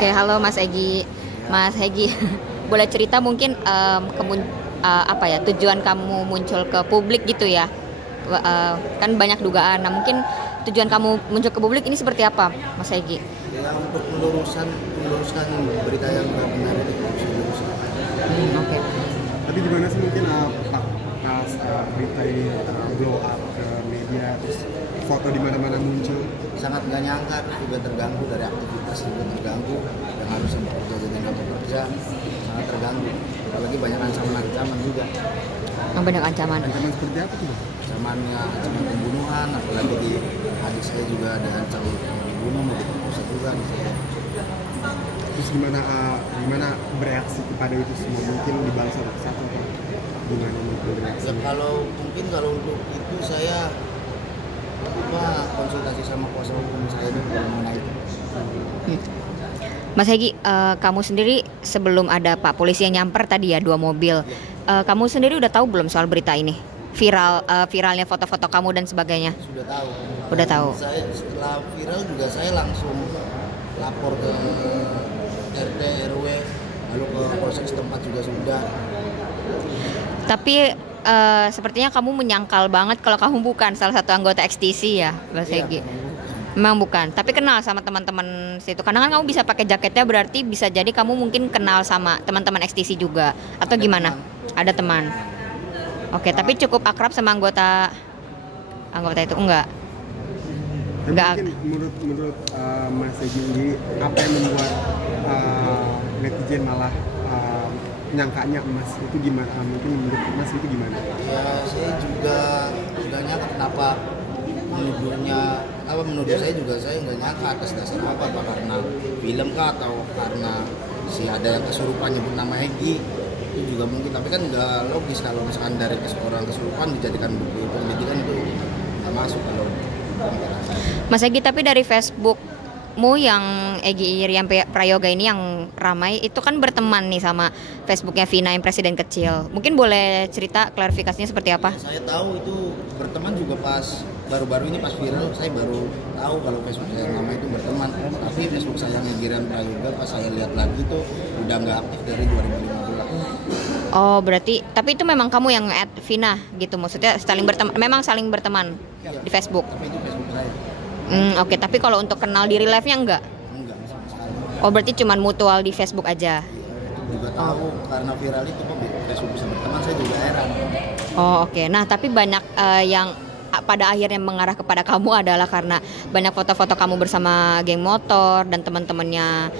Oke, halo Mas Egi. Mas Hegi, boleh cerita mungkin apa ya tujuan kamu muncul ke publik gitu ya? Kan banyak dugaan. Nah, mungkin tujuan kamu muncul ke publik ini seperti apa, Mas Hegi? Ya untuk meluruskan berita yang nggak benar itu harus diluruskan. Oke. Tapi gimana sih mungkin pas berita ini blow up ke media, terus foto di mana-mana muncul? Sangat nggak nyangka, juga terganggu dari aktivitas, juga terganggu yang harusnya bekerja jadi nggak bekerja, sangat terganggu. Apalagi banyak ancaman juga. Yang banyak ancaman. Ancaman seperti apa tuh? Ancaman pembunuhan, apalagi di adik saya juga ada ancaman mau dibunuh, mau diperkosa juga nih saya. Terus gimana bereaksi kepada itu semua? Mungkin dibalas satu-satu atau gimana mungkin bereaksi? Ya, kalau untuk itu saya konsultasi sama kuasa hukum saya dulu mengenai itu. Mas Hegi, kamu sendiri sebelum ada Pak polisi yang nyamper tadi ya 2 mobil, kamu sendiri udah tahu belum soal berita ini? Viralnya foto-foto kamu dan sebagainya? Sudah tahu. Udah tahu. Saya setelah viral juga saya langsung lapor ke RT RW, lalu ke polsek setempat juga sudah. Tapi sepertinya kamu menyangkal banget kalau kamu bukan salah satu anggota XTC ya, Mas Hegi? Memang bukan, tapi kenal sama teman-teman situ. Karena kan kamu bisa pakai jaketnya, berarti bisa jadi kamu mungkin kenal sama teman-teman XTC juga, atau gimana? Ada teman. Oke, tapi cukup akrab sama anggota itu enggak? Tapi mungkin menurut Mas Egi sendiri, apa yang membuat netizen malah nyangkanya emas itu gimana? Mungkin menurut Mas itu gimana? Ya saya juga nggak nyangka kenapa menuduh saya juga, saya nggak nyangka atas dasar apa karena film kah atau karena ada yang kesurupan nyebut nama Egi, itu juga mungkin. Tapi kan nggak logis kalau misalkan dari orang kesurupan dijadikan bukti pendidikan, itu nggak masuk kalau Mas Egi. Tapi dari Facebookmu yang Egi Irian Prayoga ini yang ramai, itu kan berteman nih sama Facebooknya Vina yang presiden kecil. Mungkin boleh cerita klarifikasinya seperti apa? Saya tahu itu berteman juga pas baru-baru ini pas viral, saya baru tahu kalau Facebook saya nama itu berteman. Tapi Facebook saya yang Irian Prayoga pas saya lihat lagi tuh udah nggak aktif dari 2015. Oh, berarti tapi itu memang kamu yang nge-add Vina gitu, maksudnya memang saling berteman Ya, di Facebook. tapi itu Facebook saya. Oke, tapi kalau untuk kenal di real life-nya enggak? Enggak sama sekali. Oh, berarti cuma mutual di Facebook aja. Itu juga tahu karena viral itu kok Facebook bisa berteman, saya juga heran. Oh, oke. Nah, tapi banyak yang pada akhirnya mengarah kepada kamu adalah karena banyak foto-foto kamu bersama geng motor dan teman-temannya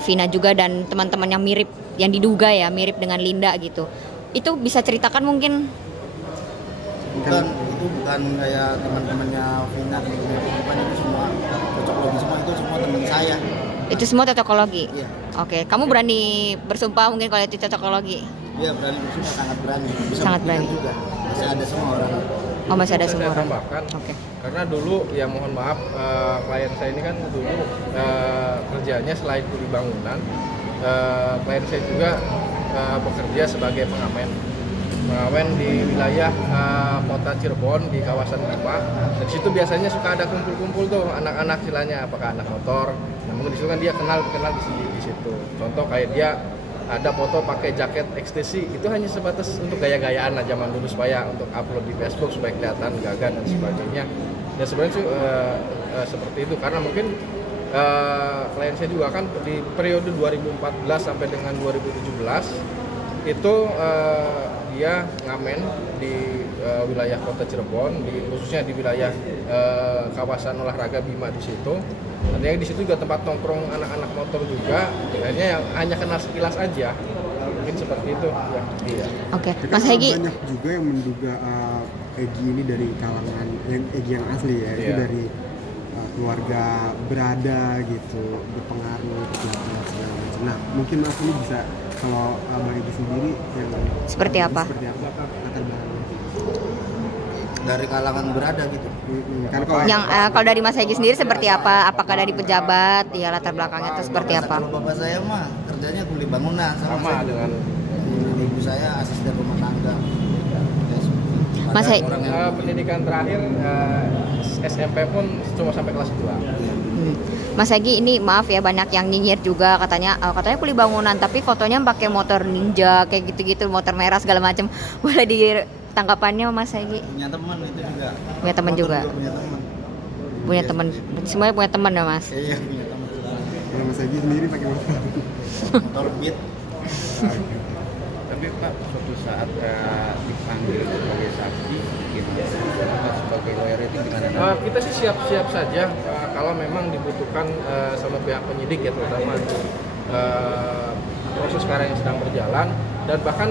Vina juga, dan teman-teman yang mirip, yang diduga ya mirip dengan Linda gitu. Itu bisa ceritakan mungkin? Itu bukan kayak teman-temannya Vina, bukan, itu semua cocokologi semua, itu semua teman saya. Itu semua cocokologi? Iya. Oke, kamu berani bersumpah mungkin kalau itu cocokologi? Iya, berani bersumpah, sangat berani. Bisa Sangat buktikan berani juga. Masih ada semua orang. Oh, masih ada semua orang. Oke. Karena dulu ya mohon maaf, klien saya ini kan dulu kerjanya selain kuli bangunan, klien saya juga bekerja sebagai pengamen di wilayah kota Cirebon di kawasan Bima. Di situ biasanya suka ada kumpul-kumpul tuh anak-anak istilahnya, apakah anak motor. Nah, mungkin di situ kan dia kenal di situ. Contoh kayak dia ada foto pakai jaket ekstasi, itu hanya sebatas untuk gaya-gayaan lah zaman dulu, supaya untuk upload di Facebook supaya kelihatan gagah dan sebagainya. Dan sebenarnya sih seperti itu, karena mungkin klien saya juga kan di periode 2014 sampai dengan 2017 itu dia ngamen di wilayah kota Cirebon, khususnya di wilayah kawasan olahraga Bima di situ. Artinya di situ juga tempat nongkrong anak-anak motor juga. Akhirnya yang hanya kenal sekilas aja, mungkin seperti itu. Ya. Iya. Oke, Mas Hegi. Banyak juga yang menduga Egi ini dari kalangan Egi yang asli ya, itu dari keluarga berada gitu, berpengaruh gitu, segala macam. Nah, mungkin Mas ini bisa, kalau Abang Egi sendiri yang Seperti apa latar belakangnya? Dari kalangan berada gitu. Kan Kalau dari Mas Hegi sendiri seperti apa? Apakah dari pejabat? Ya, latar belakangnya itu seperti apa? Kalau bapak saya mah kerjanya kuli bangunan, Sama dengan ibu saya asisten rumah tangga. Mas Hegi, pendidikan terakhir SMP pun cuma sampai kelas 2. Mas Egi, ini maaf ya, banyak yang nyinyir juga katanya kuli bangunan tapi fotonya pakai motor ninja kayak gitu-gitu, motor merah segala macam. Boleh ditanggapannya Mas Egi? Punya teman itu juga. Punya teman juga. Punya teman. Semuanya punya teman ya Mas? Iya, punya teman. Kalau Mas Egi sendiri pakai Motor Beat. Tapi Pak, suatu saat dipanggil sebagai saksi, gimana? Sebagai lawyer itu gimana? Kita sih siap-siap saja kalau memang dibutuhkan sama pihak penyidik ya, terutama proses sekarang yang sedang berjalan. Dan bahkan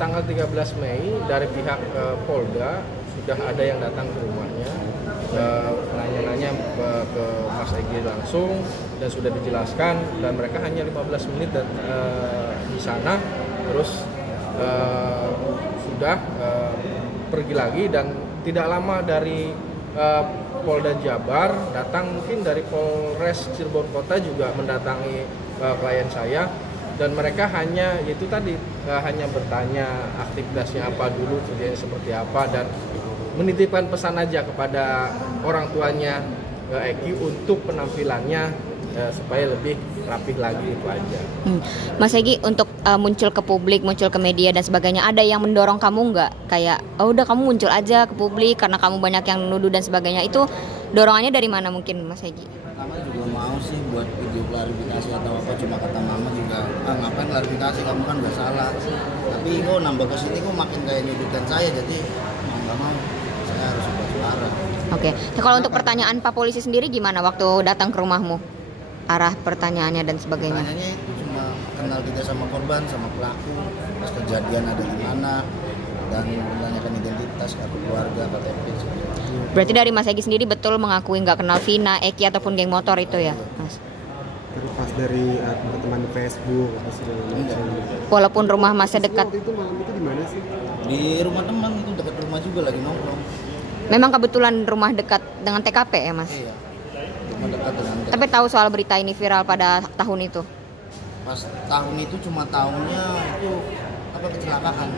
tanggal 13 Mei dari pihak Polda sudah ada yang datang ke rumahnya, nanya-nanya ke Mas Egi langsung, dan sudah dijelaskan, dan mereka hanya 15 menit dan di sana terus sudah pergi lagi. Dan tidak lama dari Polda Jabar datang, mungkin dari Polres Cirebon Kota juga mendatangi klien saya, dan mereka hanya itu tadi hanya bertanya aktivitasnya apa dulu, kerjanya seperti apa, dan menitipkan pesan aja kepada orang tuanya Egi untuk penampilannya supaya lebih rapih lagi, itu aja. Mas Egi, untuk muncul ke publik, muncul ke media dan sebagainya, ada yang mendorong kamu nggak? Kayak, oh udah kamu muncul aja ke publik karena kamu banyak yang nuduh dan sebagainya. Itu dorongannya dari mana mungkin Mas Egi? Pertama juga mau sih buat video klarifikasi atau apa, cuma kata mama juga, ngapain klarifikasi, kamu kan nggak salah. Tapi kok nambah ke sini kok makin kayak nyudutkan saya, jadi mau nggak mau saya harus ubah suara. Oke. Nah, kalau untuk pertanyaan Pak Polisi sendiri gimana waktu datang ke rumahmu? Arah pertanyaannya dan sebagainya. Pertanyaannya itu cuma kenal kita sama korban, sama pelaku, pas kejadian ada di mana, dan menanyakan identitas, kartu keluarga, KTP. Berarti dari Mas Egi sendiri betul mengakui nggak kenal Vina, Eki ataupun geng motor itu ya, Mas? Terlepas dari teman-teman di Facebook apa segala macam. Walaupun rumah Masnya dekat. Waktu itu malam itu di mana sih? Di rumah teman, itu dekat rumah juga lagi nongkrong. Memang kebetulan rumah dekat dengan TKP ya, Mas? Iya. Rumah dekat dengan TKP. Tapi tahu soal berita ini viral pada tahun itu? Pas tahun itu cuma tahunnya itu apa, kecelakaan.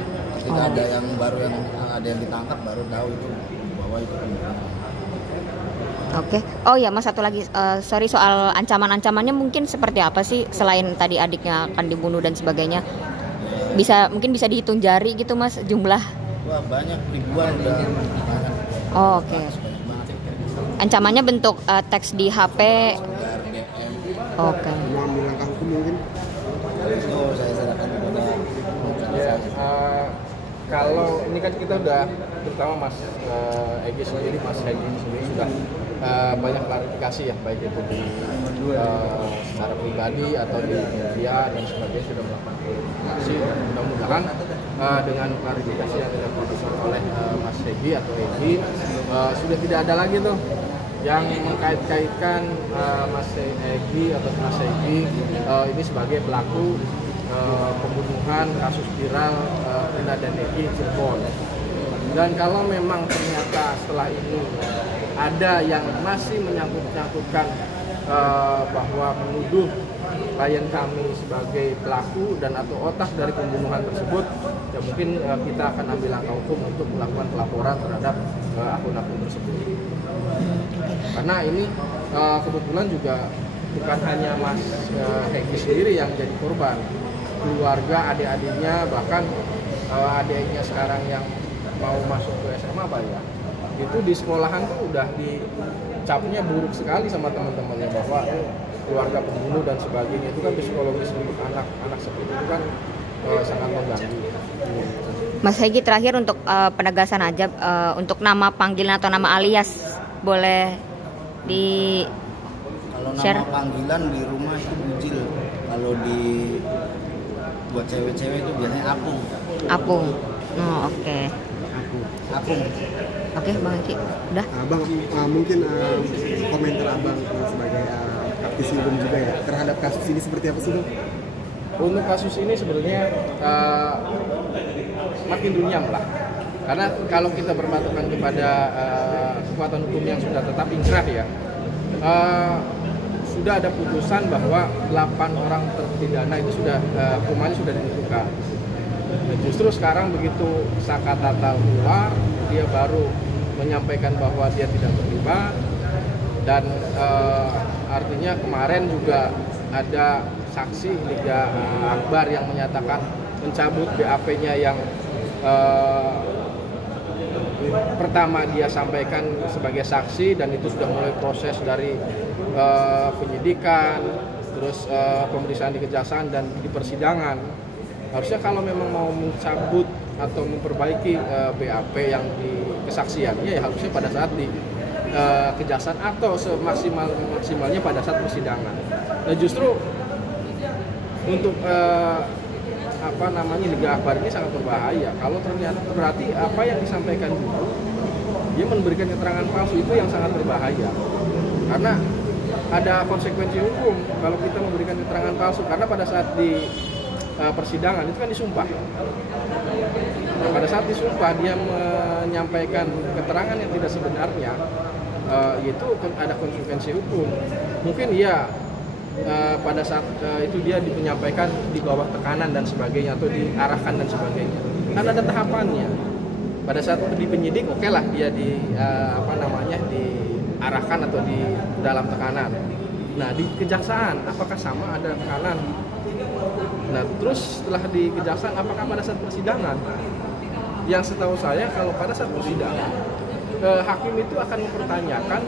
Ketika ada yang baru, yang ada yang ditangkap, baru tahu itu bahwa itu pembunuhan. Oke. Oh ya Mas, satu lagi, sorry, soal ancaman-ancamannya mungkin seperti apa sih selain tadi adiknya akan dibunuh dan sebagainya? Mungkin bisa dihitung jari gitu Mas jumlah? Wah, banyak, ribuan udah banyak. Oh, oke. Banyak banget. Ancamannya bentuk teks di HP. DM. Oke. Mau ambil langkah hukum mungkin? Itu saya serahkan kepada Ya, kalau ini kan kita udah, terutama Mas Egi sendiri, Mas Egi sendiri sudah banyak klarifikasi ya, baik itu di secara pribadi atau di media dan sebagainya, sudah melakukan klarifikasi. Mudah-mudahan dengan klarifikasi yang dilakukan oleh Mas Egi atau Egi, sudah tidak ada lagi tuh yang mengkait-kaitkan Mas Egi atau Mas Egi ini sebagai pelaku pembunuhan kasus viral Vina dan Eki Cirebon. Dan kalau memang ternyata setelah ini ada yang masih menyangkut-nyangkutkan bahwa menuduh klien kami sebagai pelaku dan atau otak dari pembunuhan tersebut, ya mungkin kita akan ambil langkah hukum untuk melakukan pelaporan terhadap akun-akun tersebut. Karena ini kebetulan juga bukan hanya Mas Eki sendiri yang jadi korban, keluarga, adik-adiknya, bahkan adiknya sekarang yang mau masuk ke SMA Pak ya, itu di sekolahan tuh udah dicapnya buruk sekali sama teman-temannya, bahwa keluarga pembunuh dan sebagainya. Itu kan psikologis untuk anak-anak seperti itu kan sangat mengganggu. Mas Egi, terakhir untuk penegasan aja, untuk nama panggilan atau nama alias boleh di Kalau share? nama panggilan di rumah itu Bujil. Kalau buat cewek-cewek itu biasanya Apung. Apung. Oh, oke. Apung. Oke, Bang Eki. Udah? Bang, mungkin komentar abang sebagai praktisi hukum juga ya terhadap kasus ini seperti apa sih Bang? Untuk kasus ini sebenarnya makin runyam lah, karena kalau kita berpatokan kepada kekuatan hukum yang sudah tetap inkrah ya, sudah ada putusan bahwa 8 orang terpidana itu sudah hukumannya sudah ditentukan. Dan justru sekarang begitu Saka Tatal keluar, dia baru menyampaikan bahwa dia tidak terlibat, dan artinya kemarin juga ada saksi Liga Akbar yang menyatakan mencabut BAP-nya yang pertama dia sampaikan sebagai saksi, dan itu sudah mulai proses dari penyidikan, terus pemeriksaan di kejaksaan dan di persidangan. Harusnya kalau memang mau mencabut atau memperbaiki BAP yang di kesaksiannya, ya harusnya pada saat di kejaksaan atau semaksimalnya pada saat persidangan. Nah justru untuk Liga Akbar ini sangat berbahaya. Kalau ternyata berarti apa yang disampaikan dulu, dia memberikan keterangan palsu, itu yang sangat berbahaya. Karena ada konsekuensi hukum kalau kita memberikan keterangan palsu, karena pada saat di persidangan itu kan disumpah. Nah, pada saat disumpah dia menyampaikan keterangan yang tidak sebenarnya, itu ada konsekuensi hukum. Mungkin pada saat itu dia menyampaikan di bawah tekanan dan sebagainya, atau diarahkan dan sebagainya. Kan ada tahapannya. Pada saat di penyidik, oke lah dia diarahkan atau di dalam tekanan. Nah di kejaksaan apakah sama ada tekanan? Nah terus setelah di kejaksaan apakah pada saat persidangan? Yang setahu saya kalau pada saat persidangan hakim itu akan mempertanyakan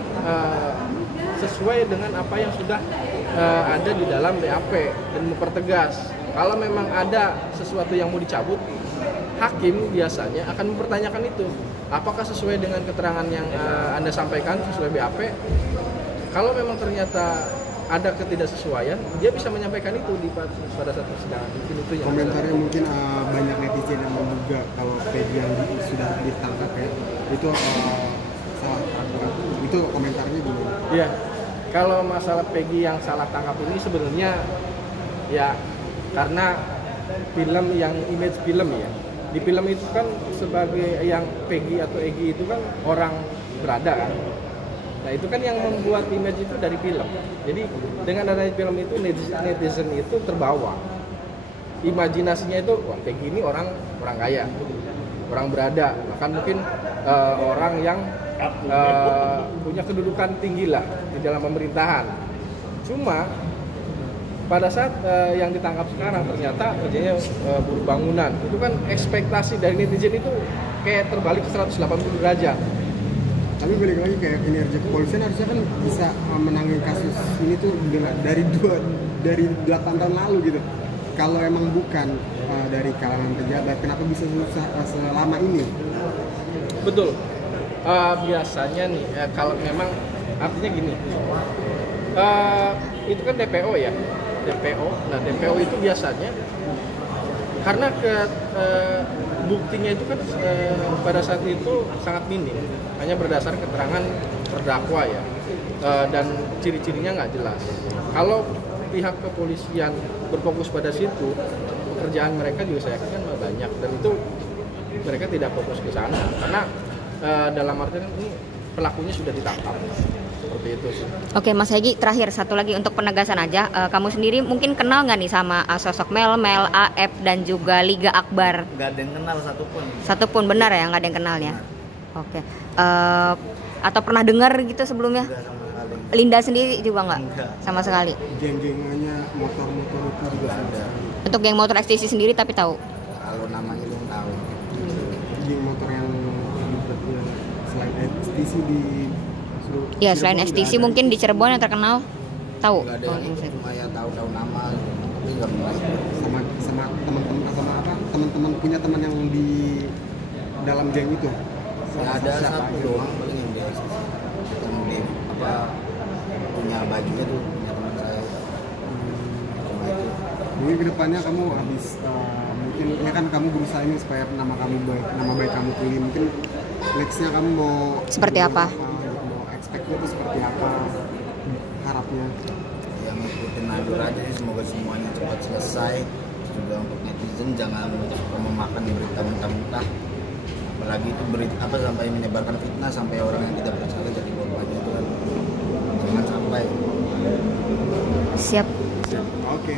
sesuai dengan apa yang sudah ada di dalam BAP dan mempertegas. Kalau memang ada sesuatu yang mau dicabut, hakim biasanya akan mempertanyakan itu. Apakah sesuai dengan keterangan yang Anda sampaikan sesuai BAP? Kalau memang ternyata ada ketidaksesuaian, dia bisa menyampaikan itu pada saat persidangan. Itu yang komentarnya mungkin banyak netizen yang menduga kalau Peggy yang sudah ditangkap ya itu salah tangkap. Itu komentarnya gimana? Iya. Kalau masalah Peggy yang salah tangkap ini sebenarnya ya karena film yang image film ya. Di film itu kan sebagai yang Peggy atau Egy itu kan orang berada kan. Nah itu kan yang membuat image itu dari film. Jadi dengan adanya film itu netizen itu terbawa. Imajinasinya itu wah Peggy ini orang kaya, orang berada, bahkan mungkin orang yang punya kedudukan tinggi lah di dalam pemerintahan. Cuma pada saat yang ditangkap sekarang ternyata kerjanya buruh bangunan. Itu kan ekspektasi dari netizen itu kayak terbalik 180 derajat. Tapi balik lagi kayak kinerja kepolisian harusnya kan bisa menangani kasus ini tuh dari 8 tahun lalu gitu. Kalau emang bukan dari kalangan pejabat, kenapa bisa susah selama ini? Betul. Biasanya nih kalau memang artinya gini, itu kan DPO ya, DPO. Nah DPO itu biasanya karena buktinya itu kan pada saat itu sangat minim, hanya berdasar keterangan terdakwa ya, dan ciri-cirinya nggak jelas. Kalau pihak kepolisian berfokus pada situ, pekerjaan mereka juga saya yakin kan banyak, dan itu mereka tidak fokus ke sana karena dalam artian ini pelakunya sudah ditangkap. Seperti itu sih. Oke Mas Egy, terakhir satu lagi untuk penegasan aja, kamu sendiri mungkin kenal nggak nih sama sosok Mel, AF dan juga Liga Akbar? Nggak ada yang kenal satupun. Satupun, benar ya, nggak ada yang kenal ya? Oke. Atau pernah dengar gitu sebelumnya? Nggak sama sekali. Linda sendiri juga nggak? Enggak. Sama sekali. Geng-gengannya motor-motor itu juga Nggak ada. Untuk geng motor XTC sendiri tapi tahu? Kalau namanya belum tahu. geng motor yang selain XTC di Ya selain XTC mungkin di Cirebon yang terkenal tahu. Nggak ada yang cuma ya tahu nama tapi nggak mulai. sama teman-teman sama apa teman-teman punya teman yang di dalam geng itu Ya ada satu doang paling yang biasa yang di punya bajunya tuh punya teman saya. Cuma itu. mungkin kedepannya kamu habis mungkin ya kan kamu berusaha ini supaya nama baik kamu pulih, mungkin nextnya kamu mau Seperti apa? Mau expect-nya itu seperti apa harapnya? Yang ngikutin alur aja sih, semoga semuanya cepat selesai. Juga untuk netizen jangan suka memakan berita mentah-mentah, apalagi itu berita sampai menyebarkan fitnah sampai orang yang tidak bersalah jadi korbannya, itu kan jangan sampai. Siap. Oke.